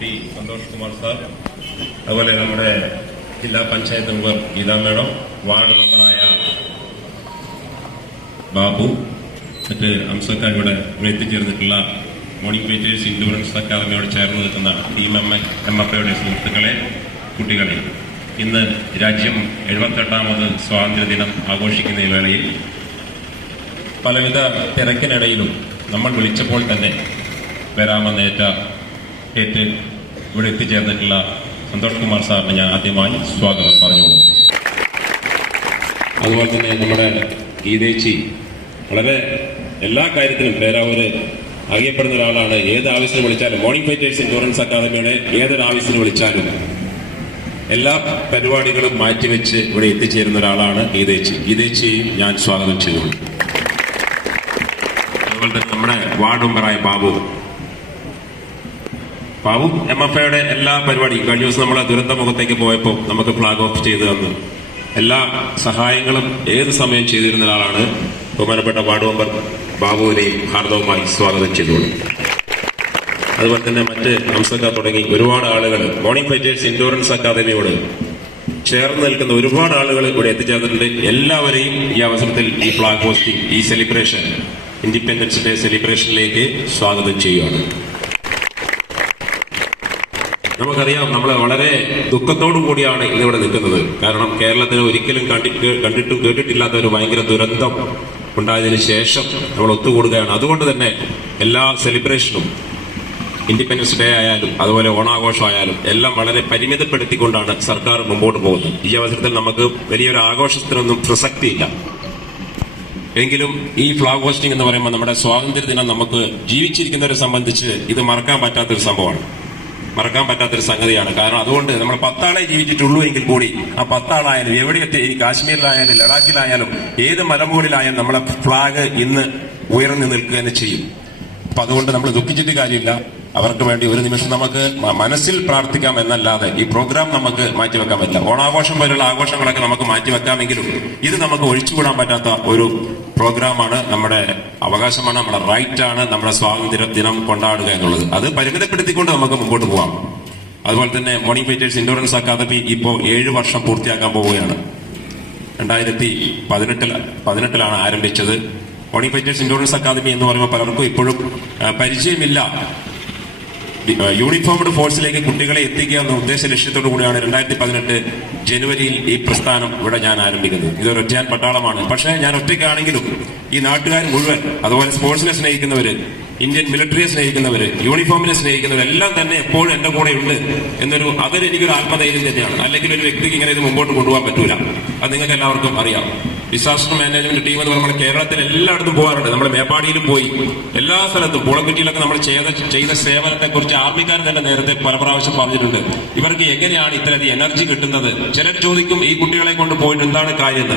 T Santhosh Kumar sir, അതുപോലെ നമ്മുടെ ജില്ലാ panchayat member Geetha madam, ward മെമ്പറായ ബാബു, മറ്റ് അംസക്കാർ ഇവിടെ എത്തിച്ചേർന്നിട്ടുള്ള മോർണിംഗ് ഫൈറ്റേഴ്സ് ഇൻഡ്യൂറൻസ് അക്കാദമിയോട് ചേർന്ന് നിൽക്കുന്ന ടീം MFAയുടെ സുഹൃത്തുക്കളെ, കുട്ടികളെ, ഇന്ന് രാജ്യം 78ാമത് സ്വാതന്ത്ര്യദിനം ആഘോഷിക്കുന്ന ഈ വേളയിൽ പലവിധ തിരക്കിനിടയിലും നമ്മൾ വിളിച്ചപ്പോൾ തന്നെ വരാമെന്നേറ്റ ഇവിടെ എത്തിച്ചേർന്നിട്ടുള്ള സന്തോഷ് കുമാർ സാറിന് ഞാൻ ആദ്യമായി സ്വാഗതം പറഞ്ഞോളൂ. അതുപോലെ തന്നെ നമ്മുടെ ഗീതേച്ചി വളരെ എല്ലാ കാര്യത്തിലും പേരാവൂര് അറിയപ്പെടുന്ന ഒരാളാണ്. ഏത് ആവശ്യത്തിന് വിളിച്ചാലും, മോർണിംഗ് ഫൈറ്റേഴ്സ് ഇൻഷുറൻസ് അക്കാദമിയുടെ ഏതൊരു ആവശ്യത്തിന് വിളിച്ചാലും എല്ലാ പരിപാടികളും മാറ്റിവെച്ച് ഇവിടെ എത്തിച്ചേരുന്ന ഒരാളാണ് ഗീതേച്ചി. ഗീതേച്ചിയെയും ഞാൻ സ്വാഗതം ചെയ്തോളൂ. അതുപോലെ തന്നെ നമ്മുടെ വാർഡ് മെമ്പറായ ബാബു MFAയുടെ എല്ലാ പരിപാടിയും കഴിഞ്ഞ ദിവസം നമ്മളെ ദുരന്ത മുഖത്തേക്ക് പോയപ്പോൾ നമുക്ക് ഫ്ലാഗ് ഓഫ് ചെയ്തു തന്നു. എല്ലാ സഹായങ്ങളും ഏത് സമയം ചെയ്തിരുന്ന ഒരാളാണ്. ബഹുമാനപ്പെട്ട വാർഡ് മെമ്പർ ബാബുവിനെയും ഹാർദവമായി സ്വാഗതം ചെയ്തോളൂ. അതുപോലെ തന്നെ മറ്റ് അംസക്കാർ തുടങ്ങി ഒരുപാട് ആളുകൾ മോർണിംഗ് ഫൈറ്റേഴ്സ് ഇൻഡ്യൂറൻസ് അക്കാദമിയോട് ചേർന്ന് നിൽക്കുന്ന ഒരുപാട് ആളുകൾ ഇവിടെ എത്തിച്ചേർന്നിട്ടുണ്ട്. എല്ലാവരെയും ഈ അവസരത്തിൽ ഈ ഫ്ലാഗ് ഹോസ്റ്റിംഗ്, ഈ സെലിബ്രേഷൻ, ഇൻഡിപെൻഡൻസ് ഡേ സെലിബ്രേഷനിലേക്ക് സ്വാഗതം ചെയ്യുകയാണ്. നമുക്കറിയാം, നമ്മൾ വളരെ ദുഃഖത്തോടു കൂടിയാണ് ഇന്നിവിടെ നിൽക്കുന്നത്. കാരണം കേരളത്തിന് ഒരിക്കലും കണ്ടിട്ടും കേട്ടിട്ടില്ലാത്ത ഒരു ഭയങ്കര ദുരന്തം ഉണ്ടായതിനു ശേഷം നമ്മൾ ഒത്തുകൂടുകയാണ്. അതുകൊണ്ട് തന്നെ എല്ലാ സെലിബ്രേഷനും, ഇൻഡിപെൻഡൻസ് ഡേ ആയാലും അതുപോലെ ഓണാഘോഷമായാലും എല്ലാം വളരെ പരിമിതപ്പെടുത്തിക്കൊണ്ടാണ് സർക്കാർ മുമ്പോട്ട് പോകുന്നത്. ഈ അവസരത്തിൽ നമുക്ക് വലിയൊരു ആഘോഷത്തിനൊന്നും പ്രസക്തിയില്ല. എങ്കിലും ഈ ഫ്ലാഗ് ഹോസ്റ്റിംഗ് എന്ന് പറയുമ്പോൾ നമ്മുടെ സ്വാതന്ത്ര്യദിനം നമുക്ക് ജീവിച്ചിരിക്കുന്നവരെ സംബന്ധിച്ച് ഇത് മറക്കാൻ പറ്റാത്തൊരു സംഭവമാണ്, മറക്കാൻ പറ്റാത്തൊരു സംഗതിയാണ്. കാരണം അതുകൊണ്ട് നമ്മൾ 10 ആളെ ജീവിച്ചിട്ടുള്ളൂ എങ്കിൽ കൂടി ആ 10 ആളായാലും എവിടെയെത്തി, ഇനി കാശ്മീരിലായാലും ലഡാക്കിലായാലും ഏത് മലമുകളിലായാലും നമ്മളെ ഫ്ലാഗ് ഇന്ന് ഉയർന്നു നിൽക്കുക തന്നെ ചെയ്യും. അപ്പൊ അതുകൊണ്ട് നമ്മൾ ദുഃഖിച്ചിട്ട് കാര്യമില്ല. അവർക്ക് വേണ്ടി ഒരു നിമിഷം നമുക്ക് മനസ്സിൽ പ്രാർത്ഥിക്കാം എന്നല്ലാതെ ഈ പ്രോഗ്രാം നമുക്ക് മാറ്റിവെക്കാൻ പറ്റില്ല. ഓണാഘോഷം പോലുള്ള ആഘോഷങ്ങളൊക്കെ നമുക്ക് മാറ്റിവെക്കാമെങ്കിലും ഇത് നമുക്ക് ഒഴിച്ചുകൂടാൻ പറ്റാത്ത ഒരു പ്രോഗ്രാമാണ്. നമ്മുടെ അവകാശമാണ്, നമ്മുടെ റൈറ്റ് ആണ് നമ്മുടെ സ്വാതന്ത്ര്യ ദിനം കൊണ്ടാടുക എന്നുള്ളത്. അത് പരിമിതപ്പെടുത്തിക്കൊണ്ട് നമുക്ക് മുമ്പോട്ട് പോകാം. അതുപോലെ തന്നെ മോർണിംഗ് ഫൈറ്റേഴ്സ് ഇൻഡ്യൂറൻസ് അക്കാദമി ഇപ്പോൾ 7 വർഷം പൂർത്തിയാക്കാൻ പോവുകയാണ്. 2018 ആരംഭിച്ചത്. മോർണിംഗ് ഫൈറ്റേഴ്സ് ഇൻഡ്യൂറൻസ് അക്കാദമി എന്ന് പറയുമ്പോൾ പലർക്കും ഇപ്പോഴും പരിചയമില്ല. യൂണിഫോംഡ് ഫോഴ്സിലേക്ക് കുട്ടികളെ എത്തിക്കുക എന്ന ഉദ്ദേശ ലക്ഷ്യത്തോടു കൂടിയാണ് 2018 ജനുവരിയിൽ ഈ പ്രസ്ഥാനം ഇവിടെ ഞാൻ ആരംഭിക്കുന്നത്. ഇതൊരു ഒറ്റയാൻ പട്ടാളമാണ്. പക്ഷേ ഞാൻ ഒറ്റയ്ക്കാണെങ്കിലും ഈ നാട്ടുകാർ മുഴുവൻ, അതുപോലെ സ്പോർട്സിനെ സ്നേഹിക്കുന്നവര്, ഇന്ത്യൻ മിലിറ്ററിയെ സ്നേഹിക്കുന്നവര്, യൂണിഫോമിനെ സ്നേഹിക്കുന്നവർ എല്ലാം തന്നെ എപ്പോഴും എന്റെ കൂടെ ഉണ്ട് അതൊരു എനിക്കൊരു ആത്മധൈര്യം തന്നെയാണ്. അല്ലെങ്കിൽ ഒരു വ്യക്തിക്ക് ഇങ്ങനെ ഇത് മുമ്പോട്ട് കൊണ്ടുപോകാൻ പറ്റൂല. അത് നിങ്ങൾക്ക് എല്ലാവർക്കും അറിയാം. ഡിസാസ്റ്റർ മാനേജ്മെന്റ് ടീം എന്ന് നമ്മൾ കേരളത്തിൽ എല്ലായിടത്തും പോകാറുണ്ട്. നമ്മൾ മേപ്പാടിയിലും പോയി, എല്ലാ സ്ഥലത്തും പൂളക്കുറ്റിയിലൊക്കെ നമ്മൾ ചെയ്ത സേവനത്തെ കുറിച്ച് ആർമിക്കാർ തന്നെ നേരത്തെ പല പ്രാവശ്യം പറഞ്ഞിട്ടുണ്ട്. ഇവർക്ക് എങ്ങനെയാണ് ഇത്രയധികം എനർജി കിട്ടുന്നത്? ചിലർ ചോദിക്കും, ഈ കുട്ടികളെ കൊണ്ട് പോയിട്ട് എന്താണ് കാര്യം?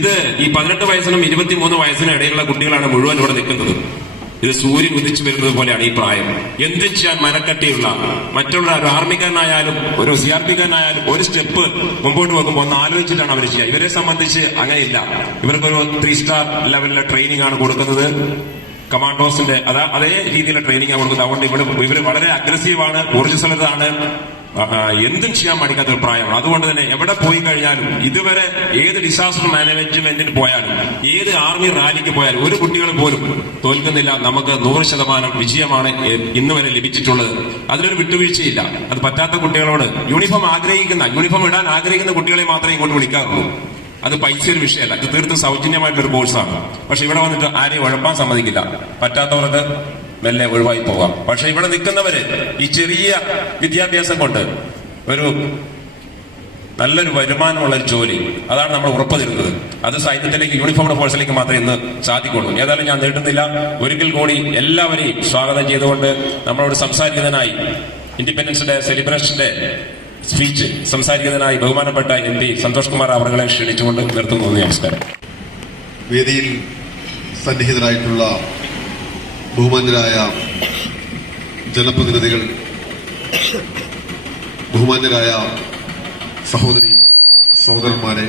ഇത് ഈ 18 വയസ്സിനും 23 വയസ്സിനും ഇടയിലുള്ള കുട്ടികളാണ് മുഴുവൻ ഇവിടെ നിൽക്കുന്നത്. ഇത് സൂര്യൻ ഉദിച്ചു വരുന്നത് പോലെയാണ് ഈ പ്രായം. എന്തും ചെയ്യാൻ മനക്കട്ടിയുള്ള, മറ്റുള്ള ഒരു ആർമിക്കാരനായാലും ഒരു CRPക്കാരനായാലും ഒരു സ്റ്റെപ്പ് മുമ്പോട്ട് വെക്കുമ്പോൾ ഒന്ന് ആലോചിച്ചിട്ടാണ് അവർ ചെയ്യുക. ഇവരെ സംബന്ധിച്ച് അങ്ങനെയില്ല. ഇവർക്കൊരു 3 സ്റ്റാർ ലെവലിലെ ട്രെയിനിങ് ആണ് കൊടുക്കുന്നത്. കമാൻഡോസിന്റെ അതേ രീതിയിലുള്ള ട്രെയിനിങ് ആണ് കൊടുക്കുന്നത്. അതുകൊണ്ട് ഇവർ വളരെ അഗ്രസീവാണ്, ഊർജ്ജസ്വലരാണ്, എന്തും ചെയ്യാൻ പഠിക്കാത്ത ഒരു പ്രായമാണ്. അതുകൊണ്ട് തന്നെ എവിടെ പോയി കഴിഞ്ഞാലും, ഇതുവരെ ഏത് ഡിസാസ്റ്റർ മാനേജ്മെന്റിന് പോയാലും, ഏത് ആർമി റാലിക്ക് പോയാലും ഒരു കുട്ടികൾ പോലും തോൽക്കുന്നില്ല. നമുക്ക് 100% വിജയമാണ് ഇന്ന് വരെ ലഭിച്ചിട്ടുള്ളത്. അതിലൊരു വിട്ടുവീഴ്ചയില്ല. അത് പറ്റാത്ത കുട്ടികളോട് യൂണിഫോം ഇടാൻ ആഗ്രഹിക്കുന്ന കുട്ടികളെ മാത്രമേ ഇങ്ങോട്ട് വിളിക്കാറുള്ളൂ. അത് പൈസ ഒരു വിഷയമല്ല, ഇത് തീർത്തും സൗജന്യമായിട്ടൊരു കോഴ്സാണ്. പക്ഷെ ഇവിടെ വന്നിട്ട് ആരെയും ഉഴപ്പാൻ സമ്മതിക്കില്ല. പറ്റാത്തവർക്ക് മെല്ലെ ഒഴിവായി പോകാം. പക്ഷെ ഇവിടെ നിൽക്കുന്നവര് ഈ ചെറിയ വിദ്യാഭ്യാസം കൊണ്ട് ഒരു നല്ലൊരു വരുമാനമുള്ള ഒരു ജോലി, അതാണ് നമ്മൾ ഉറപ്പ് തരുന്നത്. അത് സൈന്യത്തിലേക്ക്, യൂണിഫോംഡ് ഫോഴ്സിലേക്ക് മാത്രമേ ഇന്ന് സാധിക്കുള്ളൂ. ഏതായാലും ഞാൻ നീട്ടുന്നില്ല. ഒരിക്കൽ കൂടി എല്ലാവരെയും സ്വാഗതം ചെയ്തുകൊണ്ട് നമ്മളോട് സംസാരിക്കുന്നതിനായി ഇൻഡിപെൻഡൻസ് ഡേ സെലിബ്രേഷന്റെ സ്പീച്ച് സംസാരിക്കുന്നതിനായി ബഹുമാനപ്പെട്ട MP സന്തോഷ് കുമാർ അവരെ ക്ഷണിച്ചുകൊണ്ട് നിർത്തുന്നു. നമസ്കാരം. വേദിയിൽ സന്നിഹിതരായിട്ടുള്ള ബഹുമാന്യരായ ജനപ്രതിനിധികൾ, ബഹുമാന്യരായ സഹോദരന്മാരെ,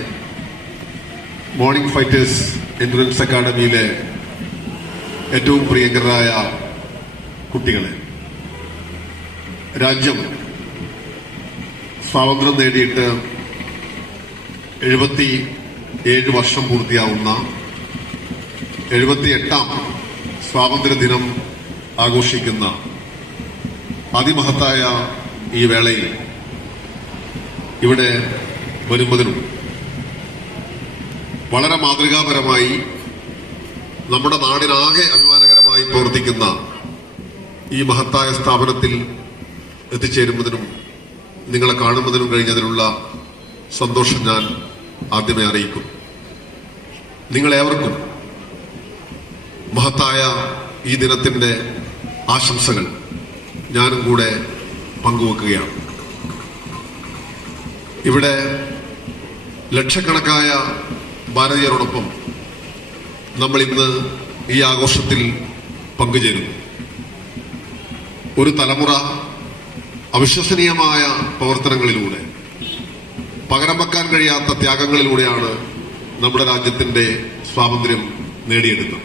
മോർണിംഗ് ഫൈറ്റേഴ്സ് എൻഡ്യൂറൻസ് അക്കാദമിയിലെ ഏറ്റവും പ്രിയങ്കരായ കുട്ടികളെ, രാജ്യം സ്വാതന്ത്ര്യം നേടിയിട്ട് 77 വർഷം പൂർത്തിയാവുന്ന 78ാം സ്വാതന്ത്ര്യദിനം ആഘോഷിക്കുന്ന അതിമഹത്തായ ഈ വേളയിൽ ഇവിടെ വരുന്നതിനും വളരെ മാതൃകാപരമായി നമ്മുടെ നാടിനാകെ അഭിമാനകരമായി പ്രവർത്തിക്കുന്ന ഈ മഹത്തായ സ്ഥാപനത്തിൽ എത്തിച്ചേരുന്നതിനും നിങ്ങളെ കാണുന്നതിനും കഴിഞ്ഞതിലുള്ള സന്തോഷം ഞാൻ ആദ്യമേ അറിയിക്കും. നിങ്ങളേവർക്കും മഹത്തായ ഈ ദിനത്തിന്റെ ആശംസകൾ ഞാനും കൂടെ പങ്കുവെക്കുകയാണ്. ഇവിടെ ലക്ഷക്കണക്കായ ഭാരതീയരോടൊപ്പം നമ്മൾ ഇന്ന് ഈ ആഘോഷത്തിൽ പങ്കുചേരുന്നു. ഒരു തലമുറ അവിശ്വസനീയമായ പ്രവർത്തനങ്ങളിലൂടെ, പകരം വെക്കാൻ കഴിയാത്ത ത്യാഗങ്ങളിലൂടെയാണ് നമ്മുടെ രാജ്യത്തിന്റെ സ്വാതന്ത്ര്യം നേടിയെടുത്തത്.